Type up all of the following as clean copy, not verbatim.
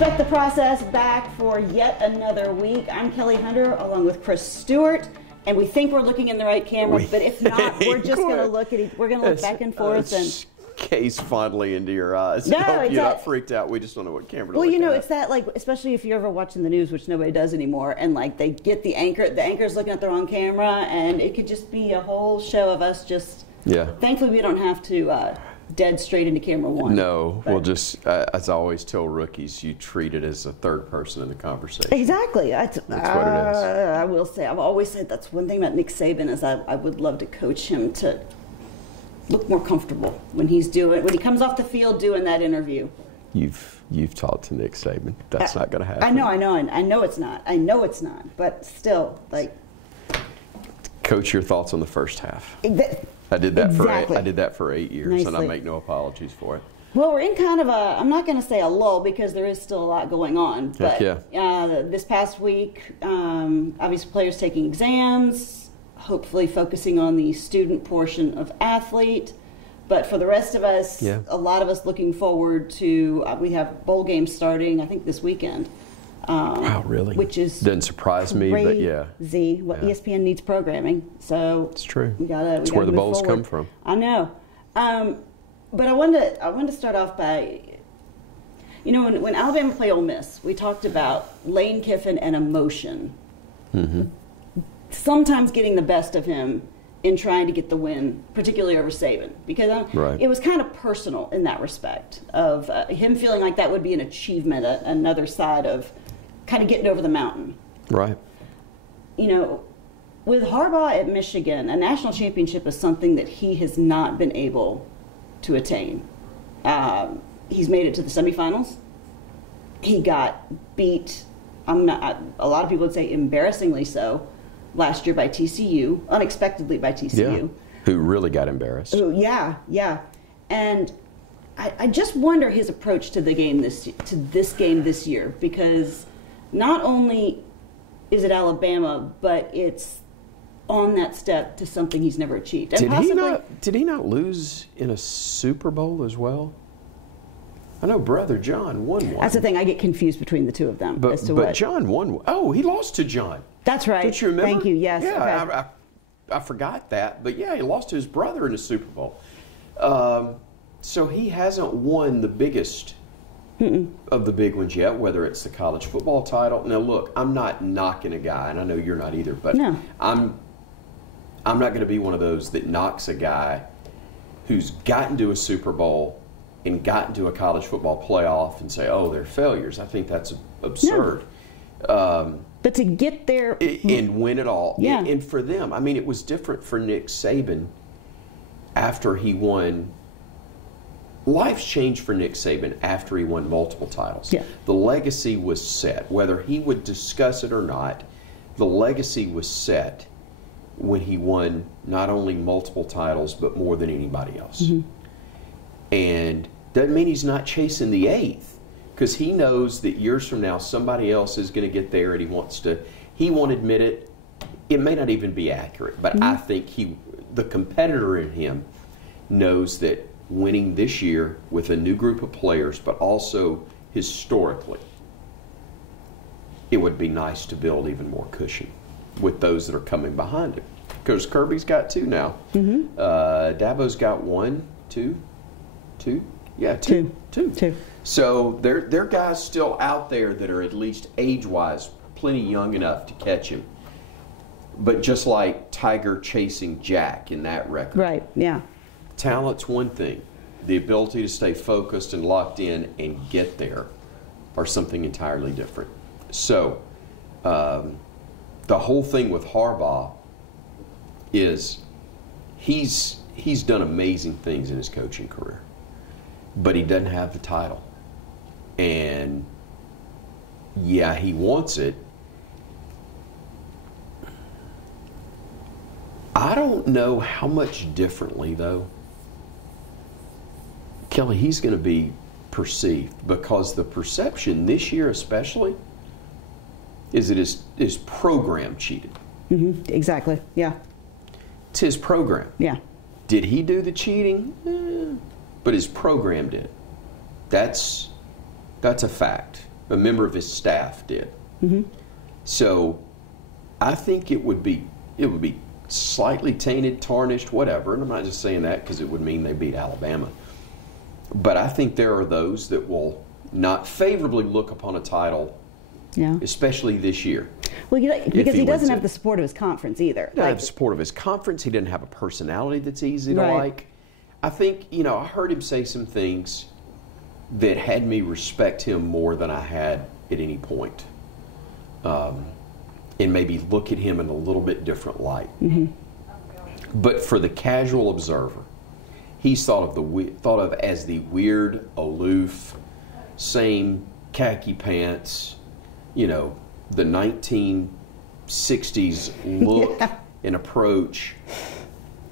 Respect the Process back for yet another week. I'm Kelly Hunter along with Chris Stewart, and we think we're looking in the right camera, but if not, we're just going to look at we're going to look back and forth and gaze fondly into your eyes. No, You're not freaked out. We just don't know what camera to well, look you know, at. it's that, like, especially if you're ever watching the news, which nobody does anymore, and like they get the anchor's looking at the wrong camera, and it could just be a whole show of us just. Yeah. Thankfully, we don't have to dead straight into camera one. No, we'll just, as I always tell rookies, you treat it as a third person in the conversation. Exactly. That's what it is. I will say, I've always said that's one thing about Nick Saban is I would love to coach him to look more comfortable when he comes off the field doing that interview. You've talked to Nick Saban. That's not going to happen. I know it's not. I know it's not. But still, like. Coach, your thoughts on the first half? I did that for 8 years, nicely. And I make no apologies for it. Well, we're in kind of a, I'm not going to say a lull because there is still a lot going on. But this past week, obviously players taking exams, hopefully focusing on the student portion of athlete. But for the rest of us, a lot of us looking forward to, we have bowl games starting, I think, this weekend. Wow, really? Which is doesn't surprise me, but yeah. ESPN needs programming, so it's true. It's where the bowls come from. I know, but I wanted to start off by, you know, when Alabama played Ole Miss, we talked about Lane Kiffin and emotion. Mm-hmm. Sometimes getting the best of him in trying to get the win, particularly over Saban, because it was kind of personal in that respect of him feeling like that would be an achievement, another side of kind of getting over the mountain. Right. You know, with Harbaugh at Michigan, a national championship is something that he has not been able to attain. He's made it to the semifinals. He got beat, a lot of people would say embarrassingly so, last year by TCU, unexpectedly by TCU. Yeah, who really got embarrassed. Yeah. And I just wonder his approach to this game this year, because not only is it Alabama, but it's on that step to something he's never achieved. And did he not lose in a Super Bowl as well? I know Brother John won one. That's the thing. I get confused between the two of them. But John won. Oh, he lost to John. That's right. Don't you remember? Thank you. Yes. Yeah, okay. I forgot that. But yeah, he lost to his brother in the Super Bowl. So he hasn't won the biggest of the big ones yet, whether it's the college football title. Now, look, I'm not knocking a guy, and I know you're not either, but no. I'm not going to be one of those that knocks a guy who's gotten to a Super Bowl and gotten to a college football playoff and say, oh, they're failures. I think that's absurd. No. But to get there and win it all. Yeah. And for them, I mean, it was different for Nick Saban after he won. Life's changed for Nick Saban after he won multiple titles. Yeah. The legacy was set. Whether he would discuss it or not, the legacy was set when he won not only multiple titles, but more than anybody else. Mm-hmm. And doesn't mean he's not chasing the eighth, because he knows that years from now somebody else is going to get there, and he won't admit it. It may not even be accurate, but I think the competitor in him knows that winning this year with a new group of players, but also historically, it would be nice to build even more cushion with those that are coming behind him. Because Kirby's got two now. Mm-hmm. Dabo's got one, two. Yeah, two. So there are guys still out there that are at least age-wise plenty young enough to catch him. But just like Tiger chasing Jack in that record. Right, yeah. Talent's one thing. The ability to stay focused and locked in and get there are something entirely different. So the whole thing with Harbaugh is he's done amazing things in his coaching career, but he doesn't have the title. And yeah, he wants it. I don't know how much differently, though, Kelly, he's going to be perceived, because the perception this year especially is that his program cheated. Mm-hmm. Exactly, yeah. It's his program. Yeah. Did he do the cheating? But his program did. That's a fact. A member of his staff did. So I think it would be slightly tainted, tarnished, whatever. And I'm not just saying that because it would mean they beat Alabama. But I think there are those that will not favorably look upon a title, especially this year. Well, because he doesn't have the support of his conference either. He doesn't have the support of his conference. He didn't have a personality that's easy to like. I think, I heard him say some things that had me respect him more than I had at any point. And maybe look at him in a little bit different light. But for the casual observer, he's thought of as the weird, aloof, same khaki pants, the 1960s look and approach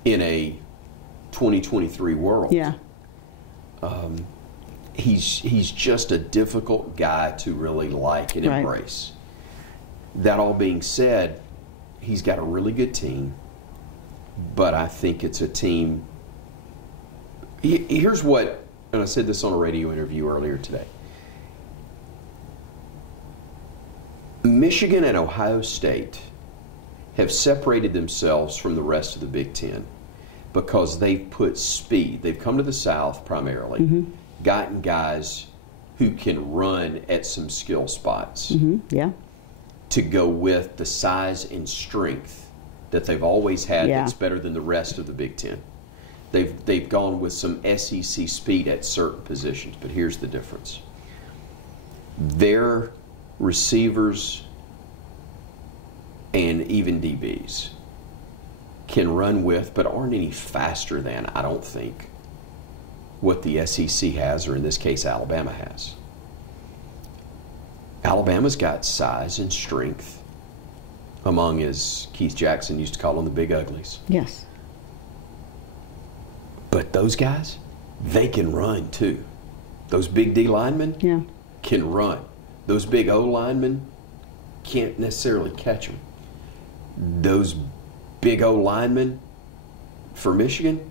in a 2023 world. He's just a difficult guy to really like and embrace. That all being said, he's got a really good team, but I think it's a team. Here's what, and I said this on a radio interview earlier today. Michigan and Ohio State have separated themselves from the rest of the Big Ten because they've put speed. They've come to the South primarily, gotten guys who can run at some skill spots. To go with the size and strength that they've always had that's better than the rest of the Big Ten. They've gone with some SEC speed at certain positions, but here's the difference. Their receivers and even DBs can run with, but aren't any faster than, I don't think, what the SEC has, or in this case, Alabama has. Alabama's got size and strength among, as Keith Jackson used to call them, the big uglies. Yes. But those guys, they can run too. Those big D linemen can run. Those big O linemen can't necessarily catch them. Those big O linemen for Michigan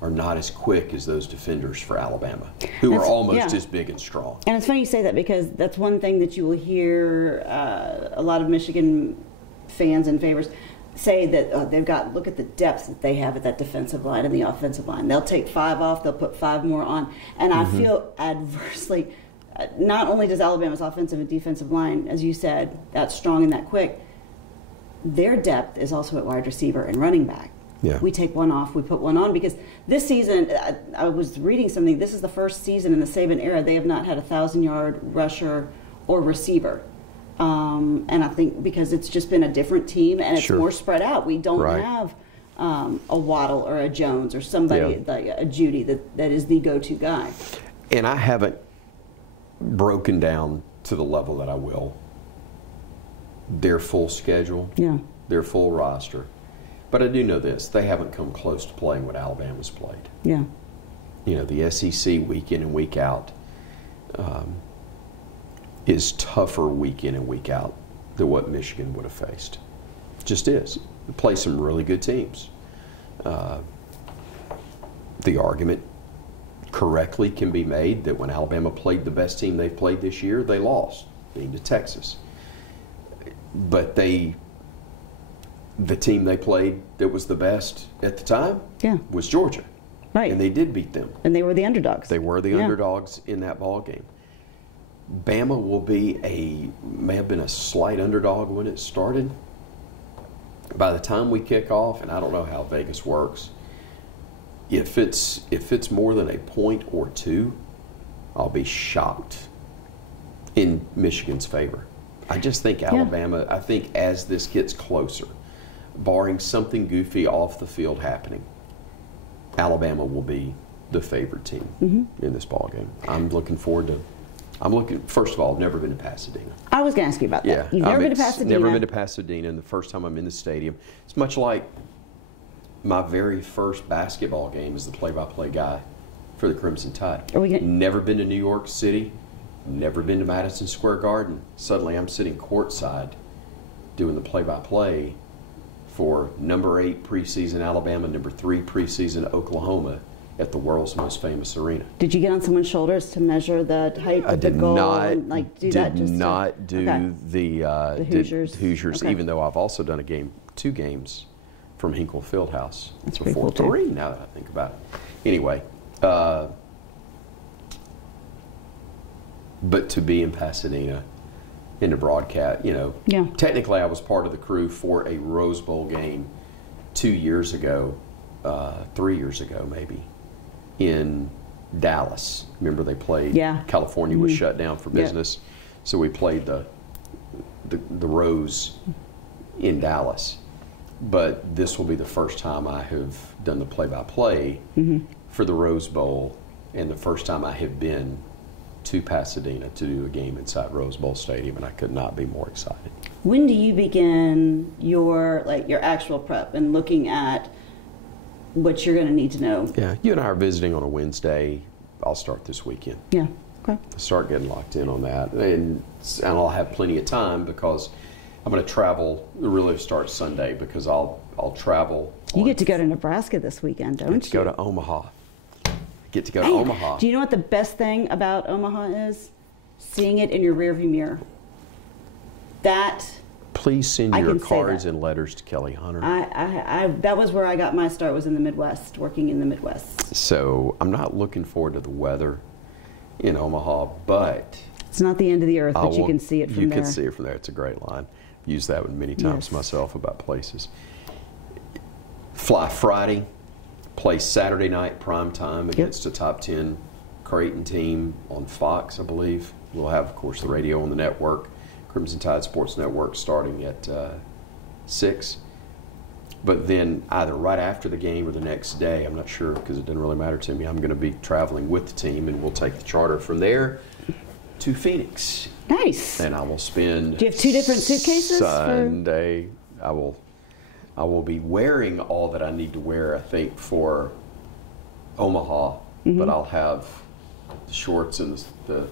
are not as quick as those defenders for Alabama, who are almost as big and strong. And it's funny you say that because that's one thing that you will hear a lot of Michigan fans and favors say that they've got, look at the depth that they have at that defensive line and the offensive line. They'll take 5 off, they'll put 5 more on. And I feel adversely, not only does Alabama's offensive and defensive line, as you said, that strong and that quick, their depth is also at wide receiver and running back. We take 1 off, we put 1 on, because this season, I was reading something, this is the first season in the Saban era they have not had a 1,000-yard rusher or receiver. And I think because it's just been a different team and it's more spread out. We don't have a Waddle or a Jones or somebody like a Judy that is the go-to guy. And I haven't broken down to the level that I will their full schedule, their full roster. But I do know this, they haven't come close to playing what Alabama's played. The SEC week in and week out is tougher week in and week out than what Michigan would have faced. Just is. They play some really good teams. The argument correctly can be made that when Alabama played the best team they've played this year, they lost, being to Texas. But the team they played that was the best at the time was Georgia. And they did beat them. And they were the underdogs. They were the underdogs in that ball game. Bama will may have been a slight underdog when it started. By the time we kick off, and I don't know how Vegas works, if it's more than a point or 2, I'll be shocked in Michigan's favor. I just think Alabama, I think as this gets closer, barring something goofy off the field happening, Alabama will be the favored team in this ball game. I'm looking forward to. First of all, I've never been to Pasadena. I was going to ask you about that. You've never been to Pasadena? Never been to Pasadena, and the first time I'm in the stadium, it's much like my very first basketball game as the play-by-play guy for the Crimson Tide. Never been to New York City, never been to Madison Square Garden. Suddenly I'm sitting courtside doing the play-by-play for number 8 preseason Alabama, number 3 preseason Oklahoma at the world's most famous arena. Did you get on someone's shoulders to measure the height of the goal? And, like, do that just not do the Hoosiers, Okay. even though I've also done 2 games from Hinkle Fieldhouse. That's before. pretty cool, too. 3 now that I think about it. Anyway, but to be in Pasadena in the broadcast, Yeah. technically I was part of the crew for a Rose Bowl game 2 years ago, 3 years ago maybe, in Dallas. Remember they played, Yeah. California was shut down for business, so we played the Rose in Dallas. But this will be the first time I have done the play-by-play for the Rose Bowl, and the first time I have been to Pasadena to do a game inside Rose Bowl Stadium, and I could not be more excited. When do you begin your actual prep and looking at what you're going to need to know? Yeah, you and I are visiting on a Wednesday. I'll start this weekend. Yeah. Okay. Start getting locked in on that, and I'll have plenty of time because I'm going to travel. It really starts Sunday because I'll travel. You get to go to Nebraska this weekend, don't you? Get to go to Omaha. Get to go to Man, Omaha. Do you know what the best thing about Omaha is? Seeing it in your rearview mirror. Please send I your can say cards that. and letters to Kelly Hunter. That was where I got my start, was in the Midwest, working in the Midwest. So I'm not looking forward to the weather in Omaha, but It's not the end of the earth, but you can see it from there. You can see it from there. It's a great line. I've used that one many times myself about places. Fly Friday, play Saturday night prime time against a top 10 Creighton team on Fox, I believe. We'll have, of course, the radio on the network, Crimson Tide Sports Network, starting at 6. But then either right after the game or the next day, I'm not sure because it didn't really matter to me, I'm going to be traveling with the team, and we'll take the charter from there to Phoenix. Nice. And I will spend. Do you have 2 different suitcases? Sunday. I will be wearing all that I need to wear, I think, for Omaha. But I'll have the shorts and the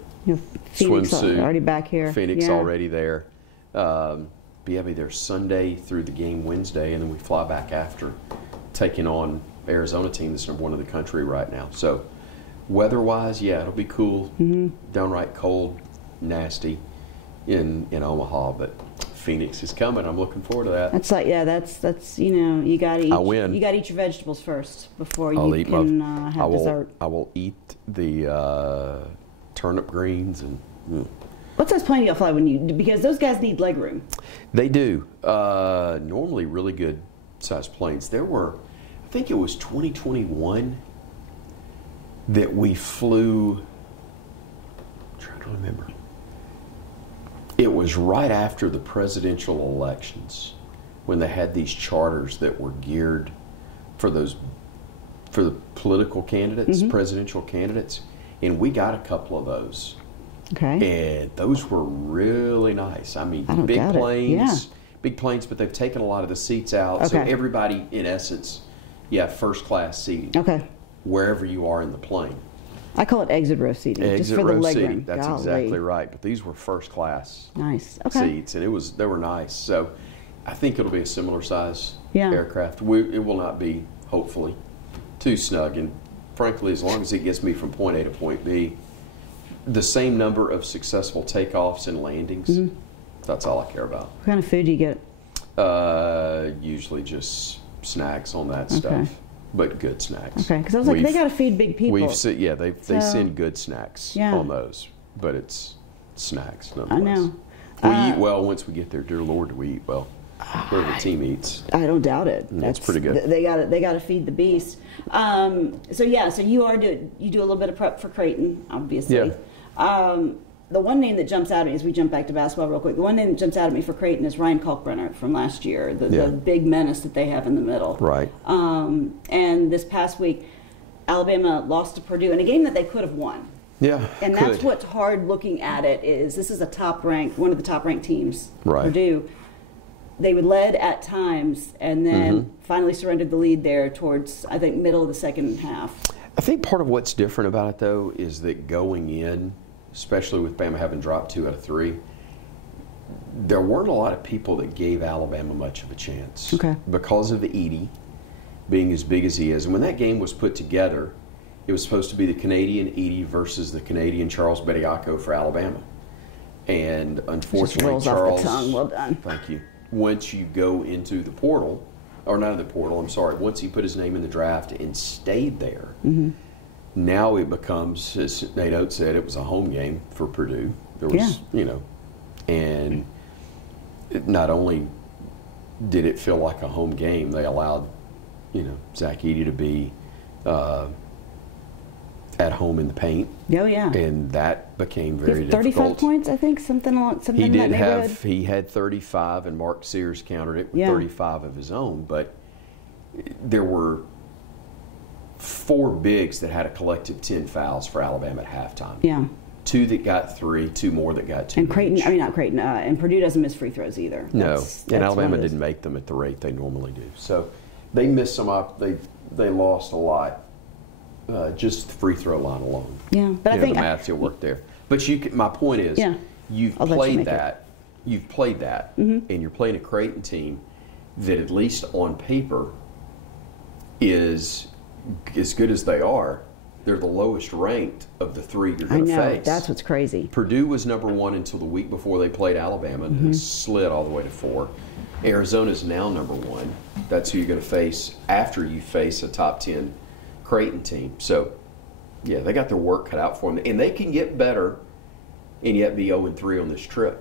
Phoenix swimsuit. already back here. Phoenix already there. I'll be there Sunday through the game Wednesday, and then we fly back after, taking on Arizona team that's #1 in the country right now. So weather-wise, yeah, it'll be cool, downright cold, nasty in Omaha, but Phoenix is coming. I'm looking forward to that. That's you got to eat. I win. You got to eat your vegetables first before you I'll eat can have dessert. I will eat the turnip greens and. What size plane do y'all fly because those guys need leg room? They do. Normally really good sized planes. There were, I think it was 2021 that we flew, I'm trying to remember. It was right after the presidential elections when they had these charters that were geared for the political candidates, presidential candidates, and we got a couple of those. Okay. And those were really nice. I mean, I don't big doubt it. planes, big planes, but they've taken a lot of the seats out. So Okay. everybody, in essence, you have first class seating Okay. wherever you are in the plane. I call it exit row seating, just Exit for the row leg seating. room. That's Golly. exactly right. But these were first class Nice. Okay. seats, and they were nice. So I think it'll be a similar size Yeah. aircraft. It will not be, hopefully, too snug. And frankly, as long as it gets me from point A to point B, the same number of successful takeoffs and landings, that's all I care about. What kind of food do you get? Usually just snacks on that stuff, but good snacks. Okay, because I was like, they got to feed big people. They send good snacks on those, but it's snacks nonetheless. I know. We eat well once we get there. Dear Lord, do we eat well? Where the team eats. I don't doubt it. That's pretty good. They got to feed the beast. So you do a little bit of prep for Creighton, obviously. Yeah. The one name that jumps out at me, as we jump back to basketball real quick, the one name that jumps out at me for Creighton is Ryan Kalkbrenner from last year, the big menace that they have in the middle. Right. And this past week, Alabama lost to Purdue in a game that they could have won. Yeah. And that's what's hard looking at it is this is one of the top ranked teams, Purdue. They were led at times and then finally surrendered the lead there towards, I think, middle of the second half. I think part of what's different about it, though, is that going in, especially with Bama having dropped 2 out of 3, there weren't a lot of people that gave Alabama much of a chance. Okay. Because of Edey being as big as he is. And when that game was put together, it was supposed to be the Canadian Edie versus the Canadian Charles Bediako for Alabama. And unfortunately, rolls Charles, off the tongue. Well done. Thank you. Once you go into the portal, or not in the portal, I'm sorry, once he put his name in the draft and stayed there, now it becomes, as Nate Oates said, it was a home game for Purdue. There was, and not only did it feel like a home game, they allowed, Zach Edey to be at home in the paint. Oh yeah. And that became very difficult. 35 points, I think, something he in did that neighborhood. he had 35, and Mark Sears countered it with 35 of his own. But there were 4 bigs that had a collective 10 fouls for Alabama at halftime. Yeah. 2 that got 3, 2 more that got 2. And Creighton, not Creighton, and Purdue doesn't miss free throws either. No, and Alabama didn't make them at the rate they normally do. So they missed some up. They lost a lot. Just the free throw line alone. Yeah, but I think the math still worked there. But my point is, you've played that, and you're playing a Creighton team that, at least on paper, is as good as they are. They're the lowest ranked of the 3 you're going to face. That's what's crazy. Purdue was number 1 until the week before they played Alabama, and slid all the way to 4. Arizona's now number 1. That's who you're going to face after you face a top 10 Creighton team. So, yeah, they got their work cut out for them, and they can get better and yet be 0-3 on this trip.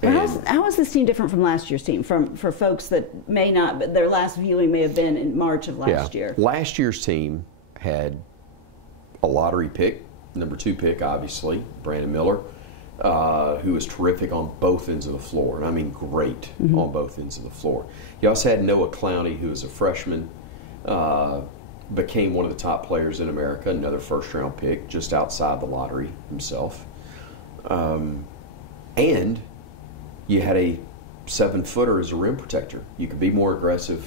How is this team different from last year's team? For folks that may not, but their last viewing may have been in March of last year. Last year's team had a lottery pick, number 2 pick, obviously, Brandon Miller, who was terrific on both ends of the floor, and I mean great on both ends of the floor. You also had Noah Clowney, who was a freshman, became one of the top players in America, another first-round pick, just outside the lottery himself. And you had a 7-footer as a rim protector. You could be more aggressive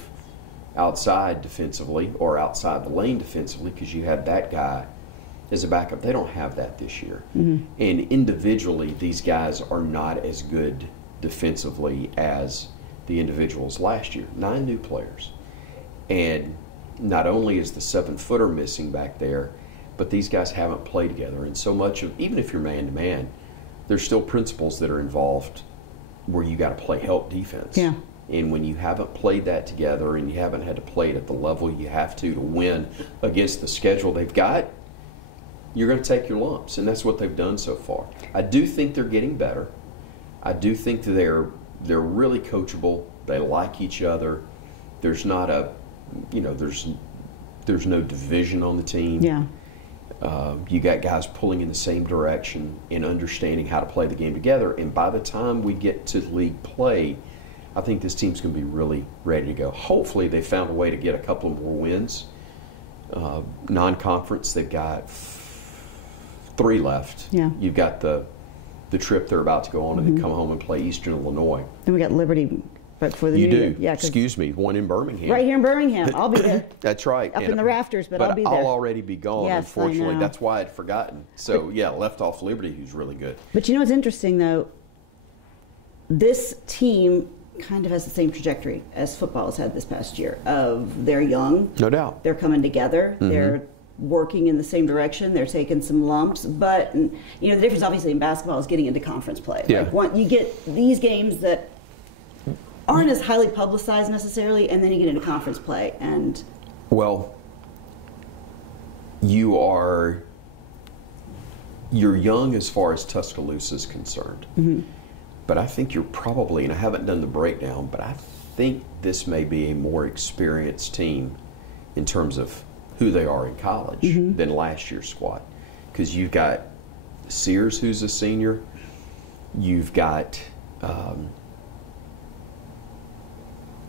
outside defensively or outside the lane defensively because you had that guy as a backup. They don't have that this year. And individually, these guys are not as good defensively as the individuals last year. 9 new players. And not only is the 7-footer missing back there, but these guys haven't played together. And so much of, even if you're man-to-man, there's still principles that are involved where you got to play help defense. Yeah. And when you haven't played that together and you haven't had to play it at the level you have to win against the schedule they've got, you're going to take your lumps. And that's what they've done so far. I do think they're getting better. I do think that they're really coachable. They like each other. There's not a there's no division on the team. Yeah. You got guys pulling in the same direction and understanding how to play the game together. And by the time we get to league play, I think this team's going to be really ready to go. Hopefully they found a way to get a couple more wins. Non-conference, they've got 3 left. Yeah. You've got the trip they're about to go on, and then come home and play Eastern Illinois. Then we got Liberty. But for the you new do. Year. Yeah, excuse me, one in Birmingham. Right here in Birmingham. I'll be there. That's right. Up in the rafters, but I'll be there. I'll already be gone, yes, unfortunately. I know. That's why I'd forgotten. So, left off Liberty, who's really good. But you know what's interesting, though? This team kind of has the same trajectory as football has had this past year. They're young. No doubt. They're coming together. They're working in the same direction. They're taking some lumps. But, the difference, obviously, in basketball is getting into conference play. Yeah. Like, you get these games that aren't as highly publicized necessarily, and then you get into conference play. And well, you're young as far as Tuscaloosa is concerned. But I think you're probably, and I haven't done the breakdown, but I think this may be a more experienced team in terms of who they are in college than last year's squad. Because you've got Sears, who's a senior. You've got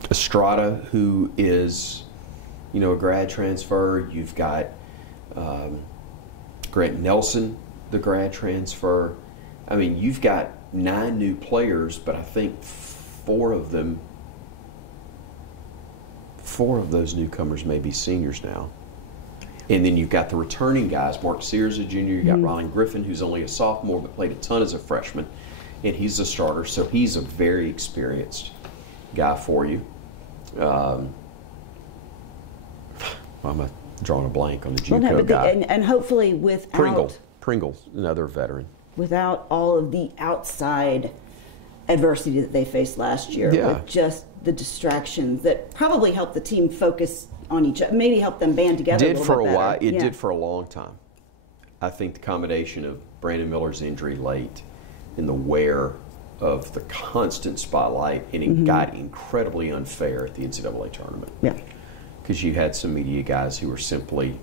Estrada, who is, a grad transfer. You've got Grant Nelson, the grad transfer. I mean, you've got 9 new players, but I think 4 of those newcomers may be seniors now. And then you've got the returning guys. Mark Sears, a junior. You've got Ryan Griffin, who's only a sophomore, but played a ton as a freshman. And he's a starter, so he's a very experienced guy for you. I'm a Drawing a blank on the Well, no, JUCO but guy. and hopefully without Pringle's another veteran. Without all of the outside adversity that they faced last year, with just the distractions that probably helped the team focus on each other, maybe help them band together. Did a for little a bit while. better. It did for a long time. I think the combination of Brandon Miller's injury late and the wear of the constant spotlight, and it got incredibly unfair at the NCAA tournament. Yeah. Because you had some media guys who were simply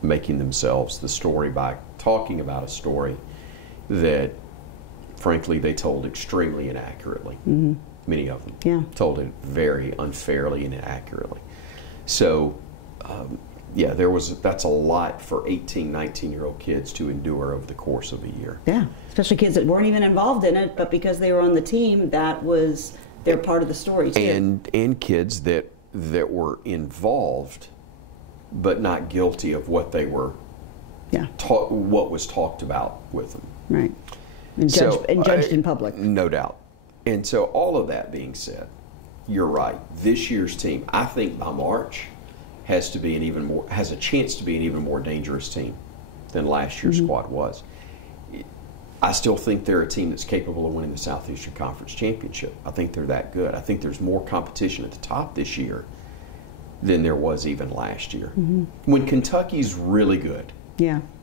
making themselves the story by talking about a story that, frankly, they told extremely inaccurately. Many of them told it very unfairly and inaccurately. So, yeah, that's a lot for 18, 19-year-old kids to endure over the course of a year. Yeah, especially kids that weren't even involved in it, but because they were on the team, that was their part of the story too. And kids that were involved, but not guilty of what they were what was talked about with them. Right. And judged in public. No doubt. And so all of that being said, you're right. This year's team, I think by March, has a chance to be an even more dangerous team than last year's squad was. I still think they're a team that's capable of winning the Southeastern Conference Championship. I think they're that good. I think there's more competition at the top this year than there was even last year. When Kentucky's really good,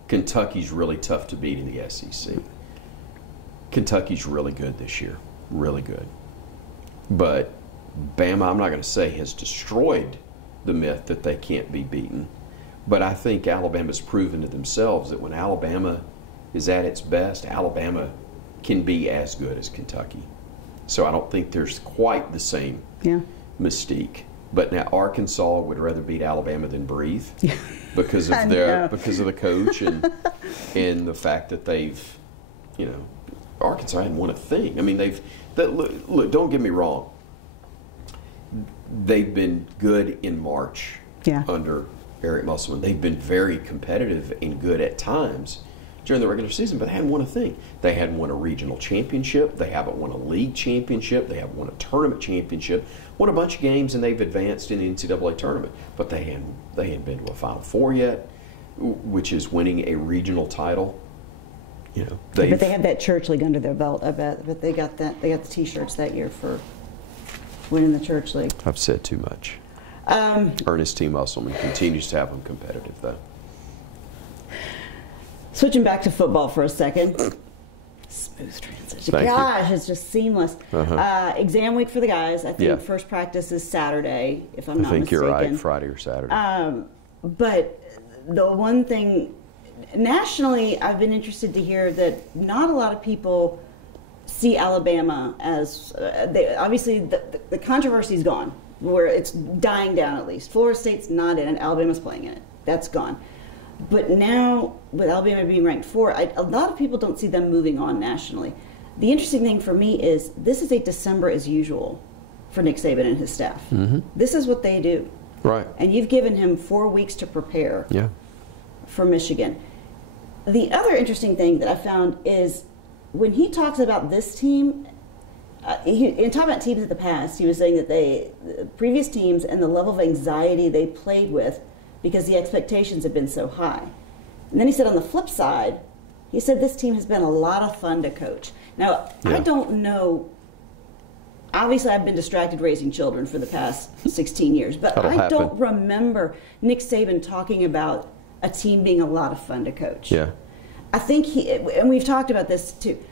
Kentucky's really tough to beat in the SEC. Kentucky's really good this year, really good. But Bama, I'm not going to say has destroyed the myth that they can't be beaten, but I think Alabama's proven to themselves that when Alabama is at its best, Alabama can be as good as Kentucky. So I don't think there's quite the same mystique. But now Arkansas would rather beat Alabama than breathe because of the coach and the fact that they've, Arkansas hadn't won a thing. I mean, look, don't get me wrong. They've been good in March under Eric Musselman. They've been very competitive and good at times during the regular season, but they hadn't won a thing. They hadn't won a regional championship. They haven't won a league championship. They haven't won a tournament championship. Won a bunch of games, and they've advanced in the NCAA tournament. But they hadn't been to a Final Four yet, which is winning a regional title. But they have that church league under their belt, I bet. But they got the T-shirts that year for winning the church league. I've said too much. Ernest T. Musselman continues to have them competitive, though. Switching back to football for a second. Smooth transition. Gosh, it's just seamless. Exam week for the guys. I think first practice is Saturday, if I'm not mistaken. I think you're right, Friday or Saturday. But the one thing, nationally, I've been interested to hear that not a lot of people see Alabama as, obviously the controversy's gone, where it's dying down at least. Florida State's not in it, Alabama's playing in it. That's gone. But now, with Alabama being ranked 4, a lot of people don't see them moving on nationally. The interesting thing for me is this is a December as usual for Nick Saban and his staff. This is what they do. Right. And you've given him 4 weeks to prepare for Michigan. The other interesting thing that I found is when he talks about this team, in talking about teams of the past, he was saying that the previous teams and the level of anxiety they played with because the expectations have been so high. And then he said on the flip side, he said this team has been a lot of fun to coach. Now, I don't know, obviously I've been distracted raising children for the past 16 years, but I don't remember Nick Saban talking about a team being a lot of fun to coach. I think and we've talked about this too,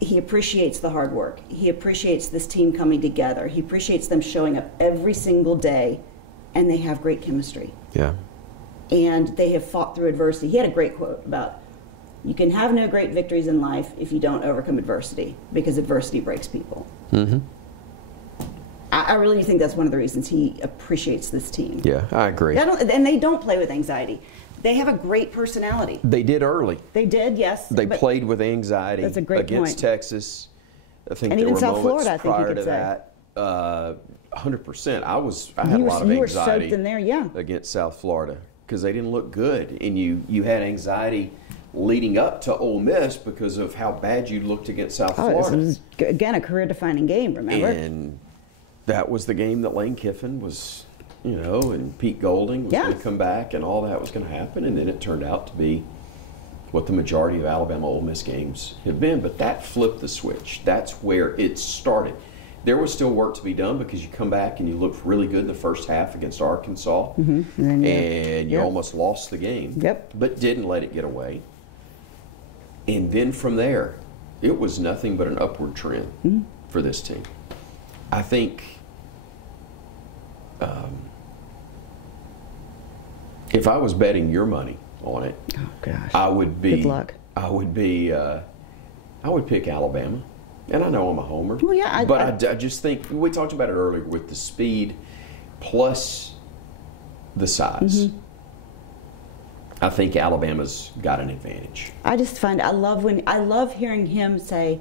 he appreciates the hard work. He appreciates this team coming together. He appreciates them showing up every single day, and they have great chemistry. And they have fought through adversity. He had a great quote about, you can have no great victories in life if you don't overcome adversity, because adversity breaks people. I really think that's one of the reasons he appreciates this team. Yeah, I agree. And they don't play with anxiety. They have a great personality. They did early. They did, yes. They played with anxiety against Texas. I think there were South moments Florida, prior to that. 100%. I had a lot of anxiety. You were soaked in there, against South Florida because they didn't look good, and you had anxiety leading up to Ole Miss because of how bad you looked against South Florida. It was again a career-defining game. Remember? And that was the game that Lane Kiffin was and Pete Golding was Yeah. going to come back and all that was going to happen. And then it turned out to be what the majority of Alabama Ole Miss games have been. But that flipped the switch. That's where it started. There was still work to be done because you come back and you looked really good in the first half against Arkansas. Mm-hmm. And you Yep. almost lost the game. Yep. But didn't let it get away. And then from there, it was nothing but an upward trend for this team. I think if I was betting your money on it, Oh gosh. I would be. Good luck. I would be. I would pick Alabama, and I know I'm a homer. Well, yeah, but I just think we talked about it earlier with the speed plus the size. Mm-hmm. I think Alabama's got an advantage. I just find I love hearing him say,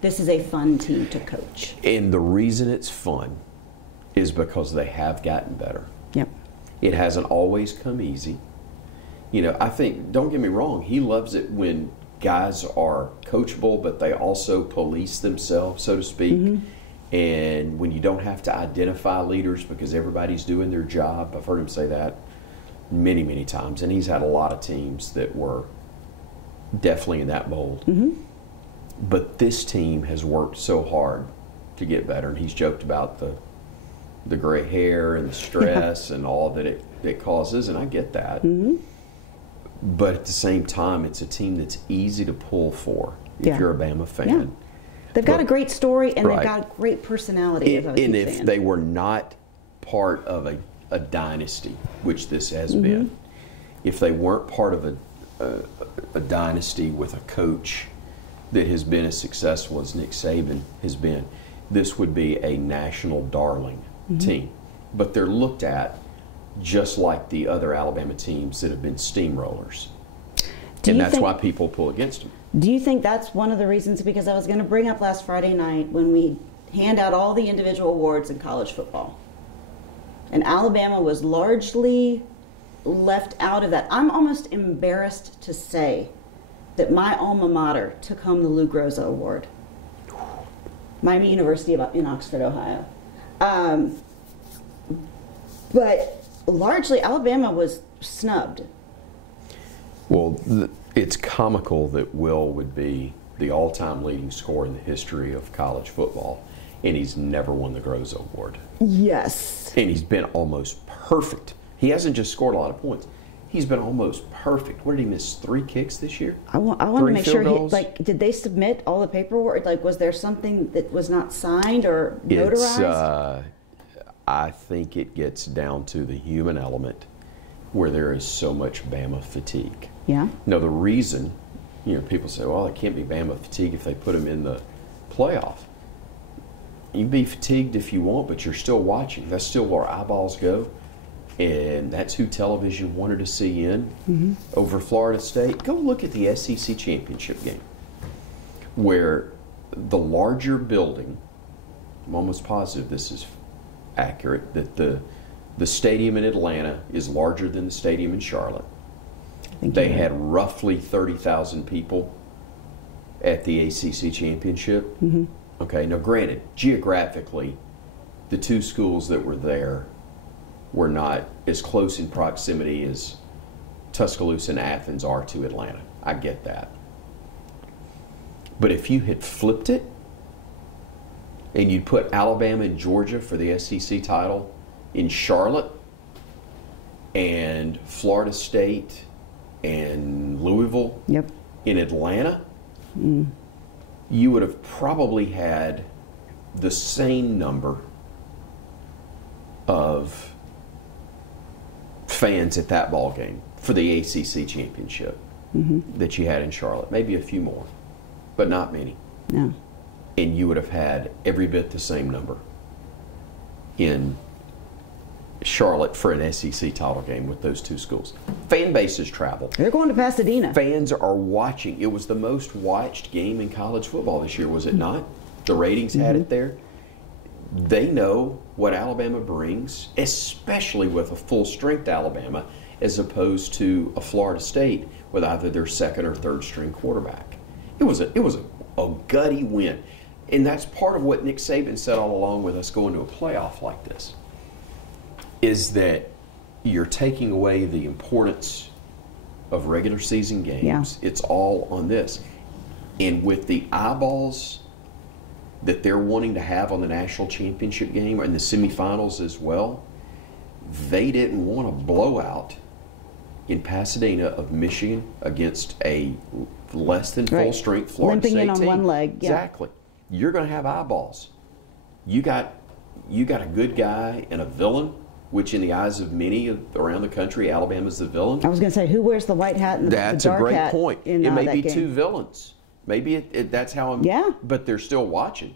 "This is a fun team to coach." And the reason it's fun is because they have gotten better. Yep. It hasn't always come easy. I think, don't get me wrong, he loves it when guys are coachable, but they also police themselves, so to speak. Mm-hmm. And when you don't have to identify leaders because everybody's doing their job. I've heard him say that many, many times. And he's had a lot of teams that were definitely in that mold. Mm-hmm. But this team has worked so hard to get better. And he's joked about the gray hair and the stress and all that it causes, and I get that. Mm-hmm. But at the same time, it's a team that's easy to pull for if Yeah. you're a Bama fan. Yeah. They've got But- a great story and Right. they've got a great personality. And, as I keep and if saying. they were not part of a dynasty, which this has Mm-hmm. been, if they weren't part of a dynasty with a coach that has been as successful as Nick Saban has been, this would be a national darling Mm-hmm. team. But they're looked at just like the other Alabama teams that have been steamrollers. And that's why people pull against them. Do you think that's one of the reasons? Because I was going to bring up last Friday night when we hand out all the individual awards in college football. And Alabama was largely left out of that. I'm almost embarrassed to say that my alma mater took home the Lou Groza Award. Miami University in Oxford, Ohio. But largely, Alabama was snubbed. Well, it's comical that Will would be the all-time leading scorer in the history of college football, and he's never won the Groza Award. Yes. And he's been almost perfect. He hasn't just scored a lot of points. He's been almost perfect. What did he miss? 3 kicks this year? I want to 3 make field sure goals? did they submit all the paperwork? Like, was there something that was not signed or notarized? I think it gets down to the human element where there is so much Bama fatigue. Yeah. Now, the reason, people say, well, it can't be Bama fatigue if they put them in the playoff. You can be fatigued if you want, but you're still watching. That's still where eyeballs go. And that's who television wanted to see in over Florida State. Go look at the SEC championship game, where the larger building, I'm almost positive this is accurate, that the stadium in Atlanta is larger than the stadium in Charlotte. They had roughly 30,000 people at the ACC championship. Mm-hmm. Okay, now granted, geographically, the two schools that were there were not as close in proximity as Tuscaloosa and Athens are to Atlanta. I get that. But if you had flipped it and you'd put Alabama and Georgia for the SEC title in Charlotte and Florida State and Louisville in Atlanta, you would have probably had the same number of fans at that ball game for the ACC championship that you had in Charlotte. Maybe a few more, but not many. No. And you would have had every bit the same number in Charlotte for an SEC title game with those two schools. Fan bases travel. They're going to Pasadena. Fans are watching. It was the most watched game in college football this year, was it not? The ratings had it there. They know what Alabama brings, especially with a full-strength Alabama, as opposed to a Florida State with either their second or third string quarterback. It was a gutty win. And that's part of what Nick Saban said all along with us going to a playoff like this. is that you're taking away the importance of regular season games. It's all on this. And with the eyeballs that they're wanting to have on the national championship game and the semifinals as well, they didn't want a blowout in Pasadena of Michigan against a less than full strength Florida State team. Limping in on one leg. Yeah. Exactly. You're going to have eyeballs. You got a good guy and a villain, which in the eyes of many around the country, Alabama's the villain. I was going to say, who wears the white hat and the dark hat? That's a great point. It may be game? two villains. Maybe that's how I'm. Yeah. But they're still watching.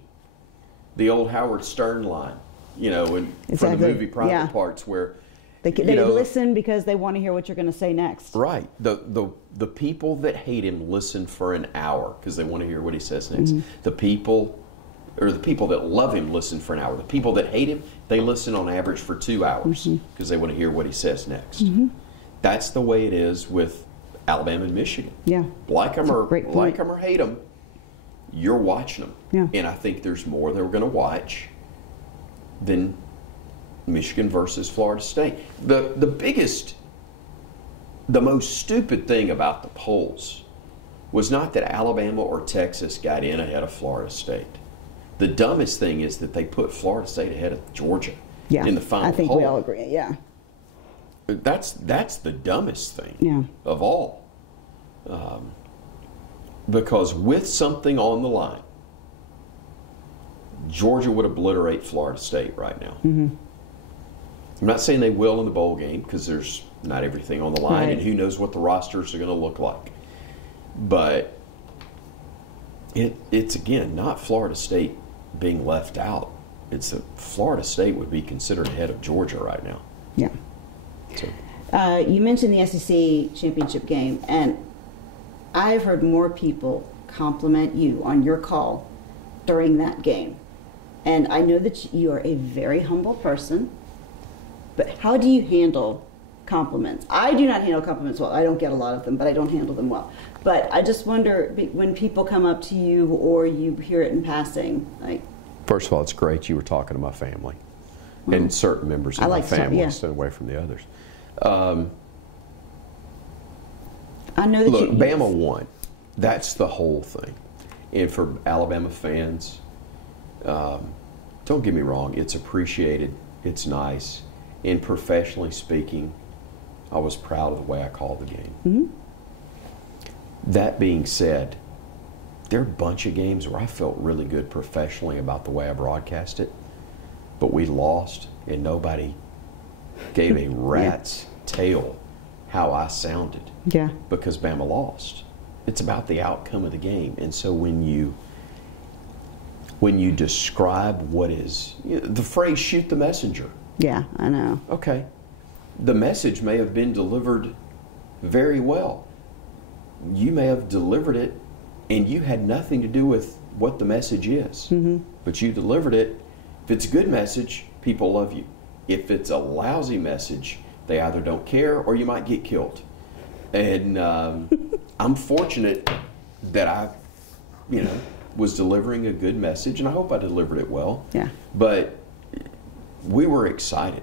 The old Howard Stern line, you know, Exactly. from the movie Private Parts, where they listen because they want to hear what you're going to say next. Right. The people that hate him listen for an hour because they want to hear what he says next. Mm-hmm. The people that love him listen for an hour. The people that hate him, they listen on average for 2 hours because they want to hear what he says next. Mm-hmm. That's the way it is with Alabama and Michigan. Yeah. Like them or hate them, you're watching them. Yeah. And I think there's more that we're going to watch than Michigan versus Florida State. The most stupid thing about the polls was not that Alabama or Texas got in ahead of Florida State. The dumbest thing is that they put Florida State ahead of Georgia in the final poll. I think we all agree, yeah. That's the dumbest thing of all. Because with something on the line, Georgia would obliterate Florida State right now. Mm-hmm. I'm not saying they will in the bowl game because there's not everything on the line and who knows what the rosters are going to look like. But it's again, not Florida State being left out. It's that Florida State would be considered ahead of Georgia right now. Yeah. So. You mentioned the SEC championship game, and I've heard more people compliment you on your call during that game. And I know that you are a very humble person, but how do you handle compliments? I do not handle compliments well. I don't get a lot of them, but I don't handle them well. But I just wonder, when people come up to you or you hear it in passing, like... First of all, it's great you were talking to my family and certain members of my family instead away from the others. I know that look, Bama won. That's the whole thing. And for Alabama fans, don't get me wrong, it's appreciated, it's nice. And professionally speaking, I was proud of the way I called the game. Mm-hmm. That being said, there are a bunch of games where I felt really good professionally about the way I broadcast it, but we lost and nobody gave a rat's tail how I sounded because Bama lost. It's about the outcome of the game. And so when you describe what is, the phrase shoot the messenger. Yeah, I know. Okay. The message may have been delivered very well. You may have delivered it and you had nothing to do with what the message is. Mm-hmm. But you delivered it. If it's a good message, people love you. If it's a lousy message, they either don't care or you might get killed. And I'm fortunate that I, was delivering a good message, and I hope I delivered it well. Yeah. But we were excited.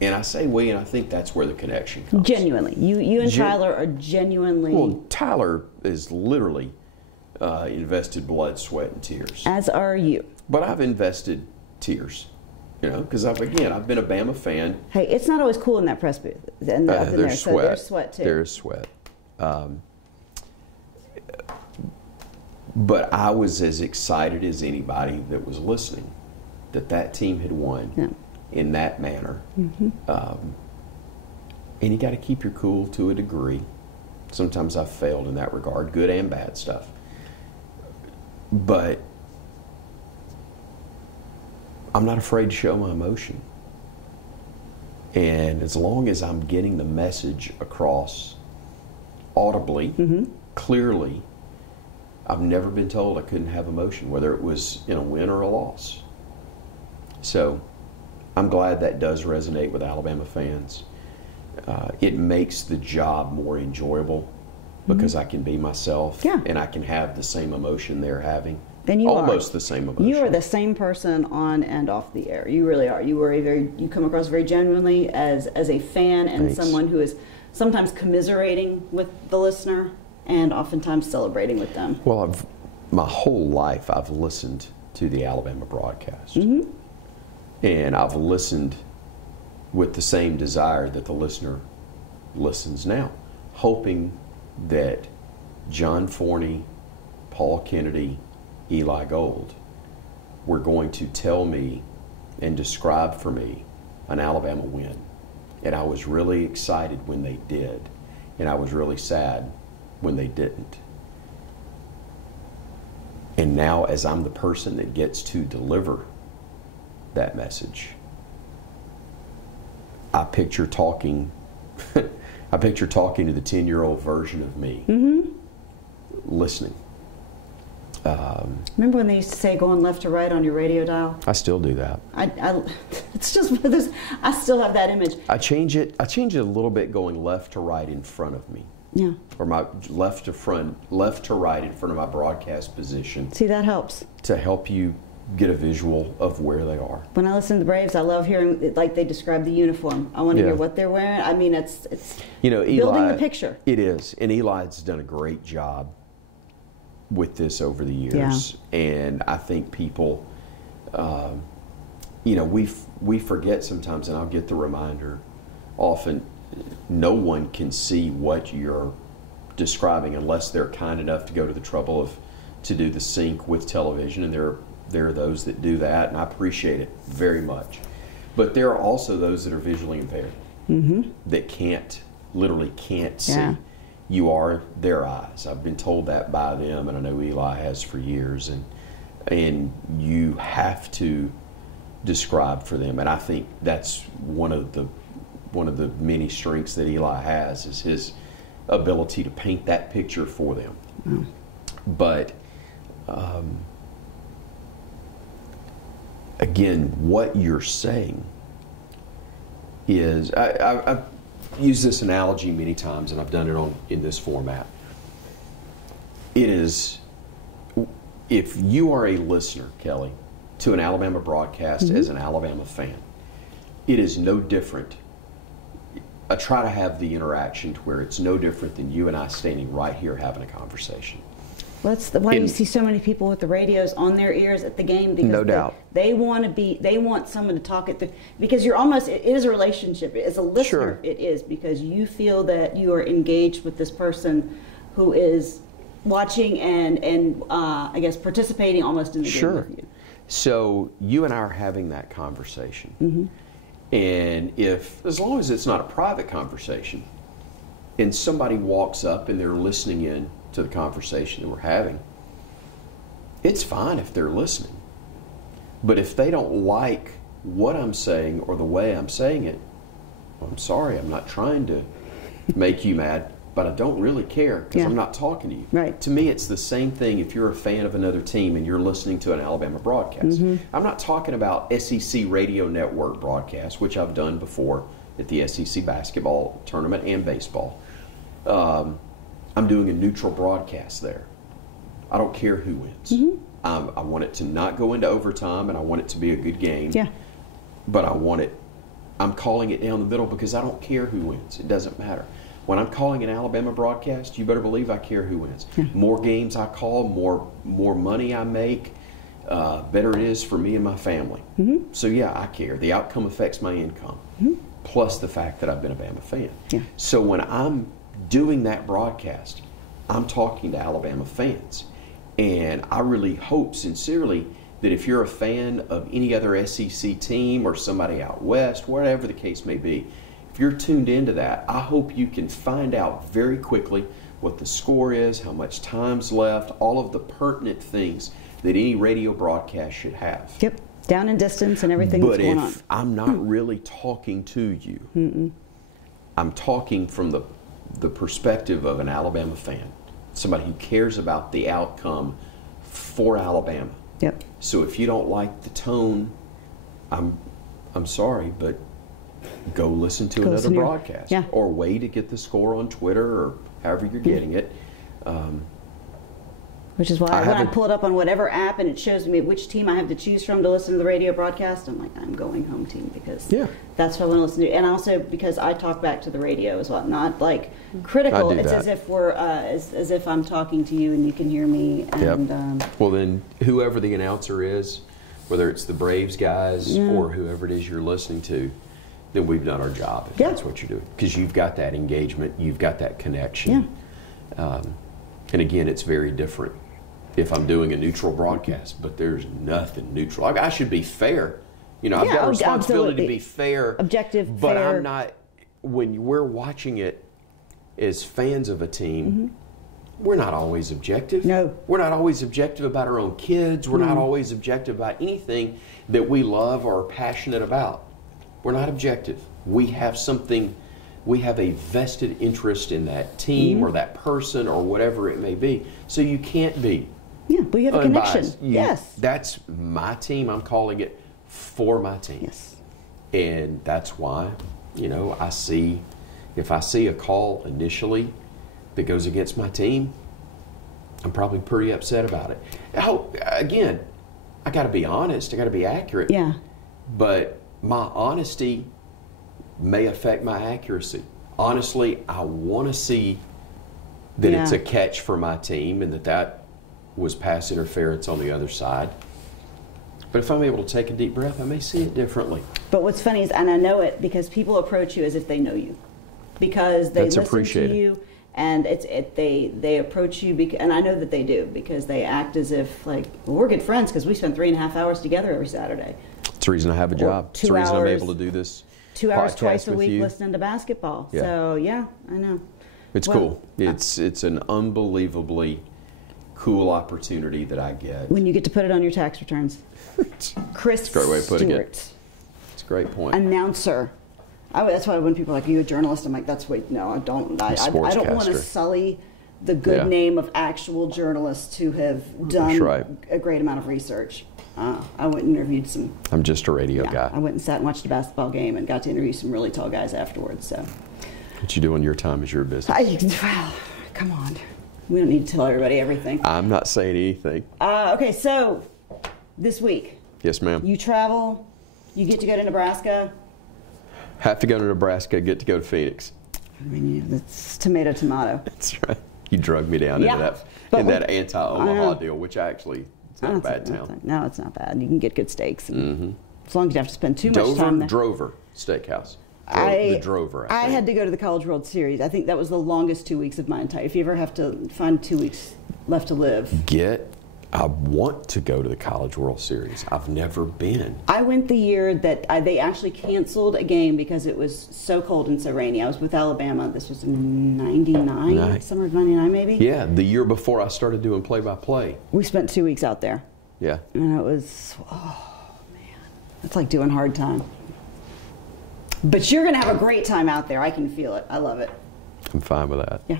And I say we, and I think that's where the connection comes. Genuinely. You and Tyler are genuinely... Well, Tyler is literally invested blood, sweat, and tears. As are you. But I've invested tears, because I've been a Bama fan. Hey, it's not always cool in that press booth. And there's sweat. So there's sweat, too. There's sweat. But I was as excited as anybody that was listening that team had won in that manner. Mm-hmm. And you got to keep your cool to a degree. Sometimes I've failed in that regard, good and bad stuff. But I'm not afraid to show my emotion. And as long as I'm getting the message across audibly, clearly, I've never been told I couldn't have emotion, whether it was in a win or a loss. So I'm glad that does resonate with Alabama fans. It makes the job more enjoyable because I can be myself and I can have the same emotion they're having Then you almost are. the same emotion. You are the same person on and off the air. You really are. You come across very genuinely as a fan and Thanks. someone who is sometimes commiserating with the listener and oftentimes celebrating with them. Well, my whole life I've listened to the Alabama broadcast. And I've listened with the same desire that the listener listens now, hoping that John Forney, Paul Kennedy, Eli Gold were going to tell me and describe for me an Alabama win. And I was really excited when they did, and I was really sad when they didn't. And now, as I'm the person that gets to deliver that message, I picture talking to the 10-year-old version of me, listening. Remember when they used to say going left to right on your radio dial? I still do that. It's just this. I still have that image. I change it a little bit, going left to right in front of me. Yeah. Or my left to right in front of my broadcast position. See, that helps. To help you get a visual of where they are. When I listen to the Braves, I love hearing it, like they describe the uniform. I want to hear what they're wearing. I mean, it's Eli, building the picture. It is, and Eli's done a great job with this over the years. Yeah. And I think people, we forget sometimes, and I'll get the reminder often. No one can see what you're describing unless they're kind enough to go to the trouble to do the sync with television, and there are those that do that, and I appreciate it very much. But there are also those that are visually impaired, that literally can't see. You are their eyes. I've been told that by them, and I know Eli has for years, and you have to describe for them. And I think that's one of the many strengths that Eli has, is his ability to paint that picture for them. But again, what you're saying is, I've used this analogy many times, and I've done it in this format. It is, if you are a listener, Kelly, to an Alabama broadcast as an Alabama fan, it is no different. I try to have the interaction to where it's no different than you and I standing right here having a conversation. Well, that's why you see so many people with the radios on their ears at the game, because no doubt they want someone to talk it through, because it is a relationship. As a listener, it is, because you feel that you are engaged with this person who is watching and I guess participating almost in the game with you. So you and I are having that conversation. And as long as it's not a private conversation, and somebody walks up and they're listening in to the conversation that we're having, it's fine if they're listening. But if they don't like what I'm saying or the way I'm saying it, well, I'm sorry, I'm not trying to make you mad, but I don't really care, because I'm not talking to you. Right. To me, it's the same thing if you're a fan of another team and you're listening to an Alabama broadcast. I'm not talking about SEC Radio Network broadcasts, which I've done before at the SEC basketball tournament and baseball. I'm doing a neutral broadcast there. I don't care who wins. I want it to not go into overtime, and I want it to be a good game. Yeah. But I'm calling it down the middle, because I don't care who wins. It doesn't matter. When I'm calling an Alabama broadcast, you better believe I care who wins. More games I call, more money I make, better it is for me and my family. So yeah, I care. The outcome affects my income, plus the fact that I've been a Bama fan. So when I'm doing that broadcast, I'm talking to Alabama fans. And I really hope sincerely that if you're a fan of any other SEC team or somebody out west, whatever the case may be, if you're tuned into that, I hope you can find out very quickly what the score is, how much time's left, all of the pertinent things that any radio broadcast should have. Yep, down in distance and everything that's going on. But if I'm not really talking to you, I'm talking from the perspective of an Alabama fan, somebody who cares about the outcome for Alabama. Yep. So if you don't like the tone, I'm sorry, but go listen to another broadcast. Or wait to get the score on Twitter or however you're getting it. Which is why when I pull it up on whatever app and it shows me which team I have to choose from to listen to the radio broadcast, I'm like, I'm going home team, because that's what I want to listen to. And also because I talk back to the radio as well, not like critical. It's as if we're as if I'm talking to you and you can hear me. And well, then whoever the announcer is, whether it's the Braves guys or whoever it is you're listening to, then we've done our job. If that's what you're doing, because you've got that engagement, you've got that connection. And again, it's very different if I'm doing a neutral broadcast, but there's nothing neutral. I should be fair. You know, I've got a responsibility to be fair. Objective, but fair. I'm not, when we're watching it as fans of a team, we're not always objective. No. We're not always objective about our own kids. We're not always objective about anything that we love or are passionate about. We're not objective. We have something, we have a vested interest in that team or that person or whatever it may be. So you can't be we have a unbiased. connection. That's my team. I'm calling it for my team. Yes. And that's why, you know, if I see a call initially that goes against my team, I'm probably pretty upset about it. Again, I got to be honest. I got to be accurate. Yeah. But my honesty may affect my accuracy. Honestly, I want to see that it's a catch for my team and that was pass interference on the other side. But if I'm able to take a deep breath, I may see it differently. But what's funny is, and I know it because people approach you as if they know you, because they listen to you, and they approach you, and I know that they do, because they act as if, like, well, we're good friends because we spend 3.5 hours together every Saturday. It's the reason I have a job. It's the reason I'm able to do this. 2 hours twice a week you. listening to basketball. So I know. It's cool. It's an unbelievably cool opportunity that I get. When you get to put it on your tax returns. Chris Great way of putting Stewart. it. It's a great point. Announcer. That's why when people are like, are you a journalist? I'm like, no, I don't. I don't want to sully the good name of actual journalists who have done a great amount of research. I went and interviewed some. I'm just a radio guy. I went and sat and watched a basketball game and got to interview some really tall guys afterwards. So, what you do on your time is your business. Well, come on. We don't need to tell everybody everything. I'm not saying anything. Okay, so this week. Yes, ma'am. You travel. You get to go to Nebraska. Have to go to Nebraska. Get to go to Phoenix. I mean, it's tomato. That's right. You drug me down into that anti-Omaha deal, which actually it's not a bad town. No, it's not bad. You can get good steaks. And as long as you have to spend too much time there. Drover Steakhouse. The Drover. I had to go to the College World Series. I think that was the longest 2 weeks of my entire. If you ever have to find 2 weeks left to live. I want to go to the College World Series. I've never been. I went the year that they actually canceled a game because it was so cold and so rainy. I was with Alabama. This was in '99, summer of '99 maybe. Yeah, the year before I started doing play-by-play. We spent 2 weeks out there. Yeah. And it was, oh man, it's like doing hard time. But you're going to have a great time out there. I can feel it. I love it. I'm fine with that. Yeah.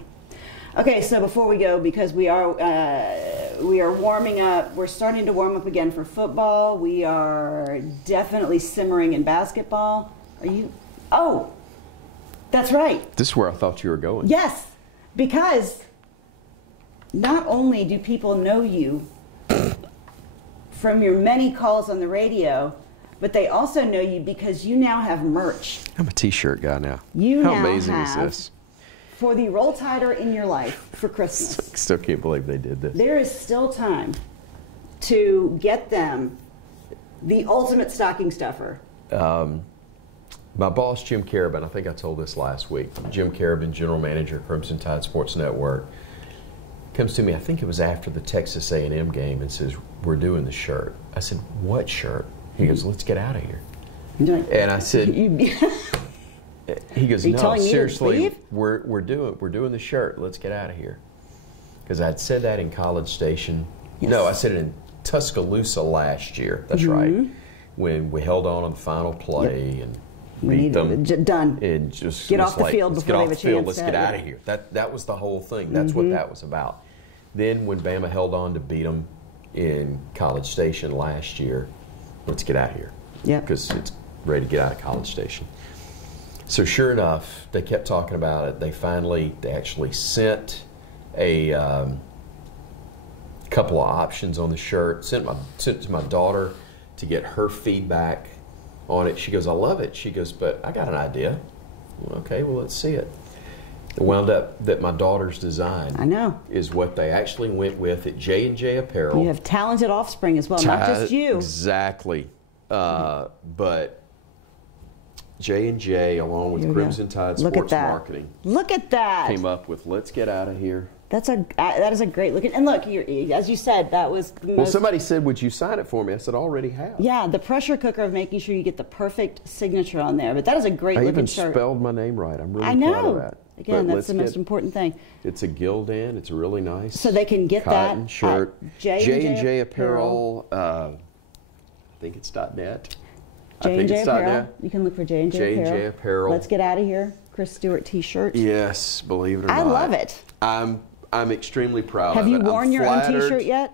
Okay, so before we go, because we are warming up, we're starting to warm up again for football. We are definitely simmering in basketball. Are you? Oh, that's right. This is where I thought you were going. Yes, because not only do people know you from your many calls on the radio, but they also know you because you now have merch. I'm a T-shirt guy now. You How now amazing have, is this? For the Roll Tider in your life for Christmas. Still can't believe they did this. There is still time to get them the ultimate stocking stuffer. My boss, Jim Carabin, I think I told this last week. Jim Carabin, general manager, Crimson Tide Sports Network, comes to me, I think it was after the Texas A&M game, and says, we're doing the shirt. I said, what shirt? He goes, let's get out of here. And I said, he goes, no, seriously, we're doing the shirt. Let's get out of here. Because I'd said that in College Station. Yes. No, I said it in Tuscaloosa last year. That's right. When we held on the final play and beat them. Done. And just get off the field before they have a chance. Let's get out of here. That was the whole thing. That's what that was about. Then when Bama held on to beat them in College Station last year, let's get out of here. Yeah. Because it's ready to get out of College Station. So sure enough, they kept talking about it. They actually sent a couple of options on the shirt. Sent it to my daughter to get her feedback on it. She goes, I love it. She goes, but I got an idea. Well, okay, well, let's see it. It wound up that my daughter's design is what they actually went with at J&J Apparel. You have talented offspring as well, not just you. Exactly. But J&J, along with Crimson Tide Sports Marketing, look at that, came up with "Let's Get Out of Here." That is a great looking. And look, as you said, that was the most. Well, somebody said, "Would you sign it for me?" I said, "I already have." Yeah, the pressure cooker of making sure you get the perfect signature on there. But that is a great looking shirt. I even spelled my name right. I'm really proud of that. Again, that's the most important thing. It's a Gildan. It's a really nice. So they can get cotton that shirt. At J&J Apparel. I think it's .net. J&J Apparel. You can look for J&J Apparel. Let's Get Out of Here. Chris Stewart T-shirt. Yes, believe it or not. I love it. I'm extremely proud of it. Have you worn your own T-shirt yet?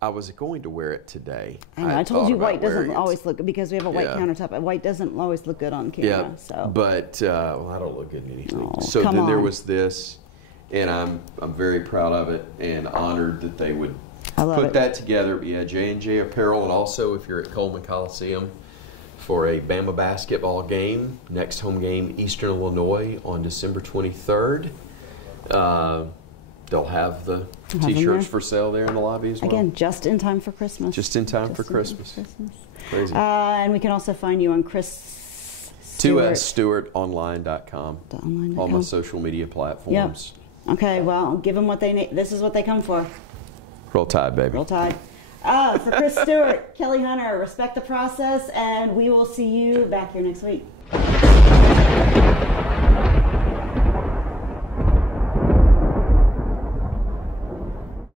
I was going to wear it today. I know. I told you white doesn't always look good because we have a white countertop. White doesn't always look good on camera. Yeah, so. But well, I don't look good in anything. Oh, so then there was this, and I'm very proud of it and honored that they would put that together. But yeah, J&J Apparel, and also if you're at Coleman Coliseum for a Bama basketball game, next home game, Eastern Illinois on December 23rd. They'll have the T-shirts for sale there in the lobby as well. Again, just in time for Christmas. Just in time for Christmas. Crazy. And we can also find you on Chris Stewart. 2SStewartonline.com. All my social media platforms. Yep. Okay, well, give them what they need. This is what they come for. Roll Tide, baby. Roll Tide. For Chris Stewart, Kelly Hunter, respect the process, and we will see you back here next week.